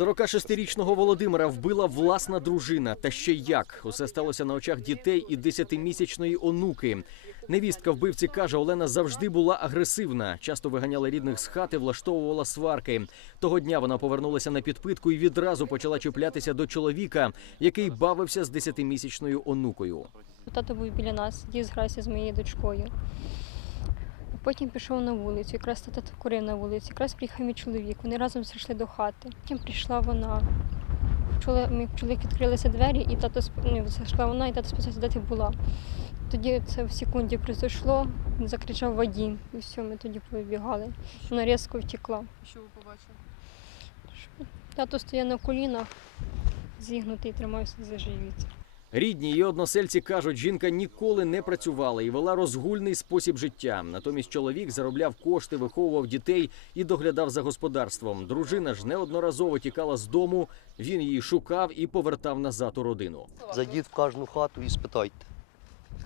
46-річного Володимира вбила власна дружина. Та ще як усе сталося на очах дітей і 10-місячної онуки. Невістка вбивці каже, Олена завжди була агресивна. Часто виганяла рідних з хати, влаштовувала сварки. Того дня вона повернулася на підпитку і відразу почала чіплятися до чоловіка, який бавився з 10-місячною онукою. Тато був біля нас, згрався з моєю дочкою. Потім пішов на вулицю, якраз тато курив на вулиці, якраз приїхав мій чоловік. Вони разом зайшли до хати. Потім прийшла вона. Чула, мій чоловік відкрилися двері, і тато сп- ну, зайшла вона, і тато спитався, де ти була. Тоді це в секунді произошло, він закричав Вадім, і все, ми тоді побігали. Вона різко втекла. Що ви побачили? Тато стояв на колінах, зігнутий, тримався за живіт. Рідні її односельці кажуть, жінка ніколи не працювала і вела розгульний спосіб життя. Натомість чоловік заробляв кошти, виховував дітей і доглядав за господарством. Дружина ж неодноразово тікала з дому. Він її шукав і повертав назад у родину. Зайдіть в кожну хату і спитайте,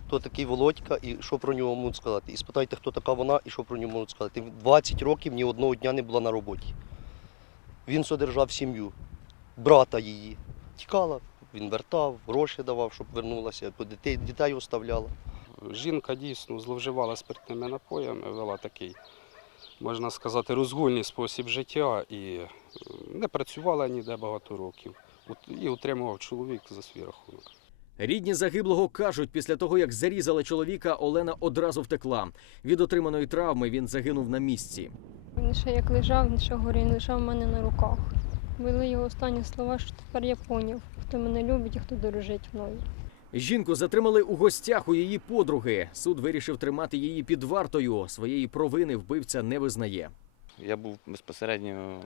хто такий Володька і що про нього можуть сказати. І спитайте, хто така вона і що про нього можуть сказати. 20 років ні одного дня не була на роботі. Він содержав сім'ю, брата її. Тікала, він вертав, гроші давав, щоб вернулася, бо дітей, дітей оставляла. Жінка дійсно зловживала спиртними напоями, вела такий, можна сказати, розгульний спосіб життя і е, не працювала ніде багато років. І утримував чоловік за свій рахунок. Рідні загиблого кажуть, після того як зарізали чоловіка, Олена одразу втекла. Від отриманої травми він загинув на місці. Він ще як лежав, він ще горі, лежав у мене на руках. Були його останні слова, що тепер я поняв, хто мене любить і хто дорожить мною. Жінку затримали у гостях у її подруги. Суд вирішив тримати її під вартою. Своєї провини вбивця не визнає. Я був безпосередньо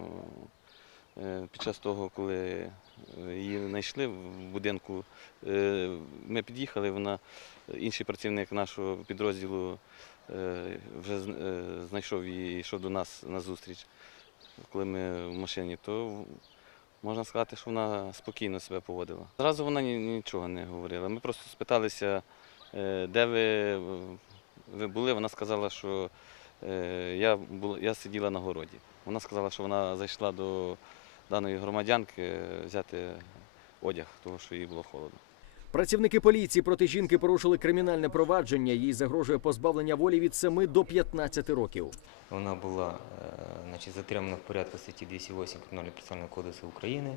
е, під час того, коли її знайшли в будинку. Е, Ми під'їхали, вона, інший працівник нашого підрозділу е, вже знайшов її і йшов до нас на зустріч, коли ми в машині, то можна сказати, що вона спокійно себе поводила. Зразу вона нічого не говорила. Ми просто спиталися, е, де ви, ви були. Вона сказала, що Е, Я, я сиділа на городі. Вона сказала, що вона зайшла до даної громадянки е, взяти одяг, тому що їй було холодно. Працівники поліції проти жінки порушили кримінальне провадження. Їй загрожує позбавлення волі від 7 до 15 років. Вона була е, значить, затримана в порядку статті 208 Кримінального процесуального кодексу України.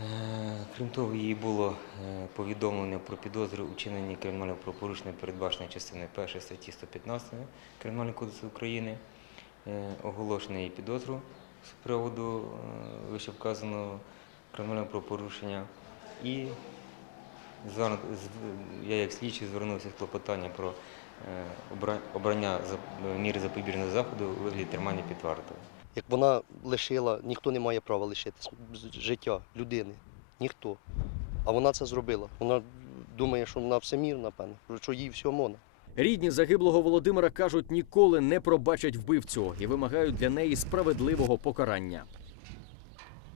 Е, Крім того, їй було е, повідомлено про підозру у кримінального правопорушення, передбаченої частиною 1 статті 115 Кримінального кодексу України. Оголошено їй підозру з приводу вищевказаного кримінального правопорушення. І я як слідчий звернувся з клопотанням про е, обрання за- міри запобіжного заходу у вигляді тримання під вартою. Як вона лишила, ніхто не має права лишити життя людини. Ніхто. А вона це зробила. Вона думає, що вона всемір, напевно, що їй все можна. Рідні загиблого Володимира кажуть, ніколи не пробачать вбивцю і вимагають для неї справедливого покарання.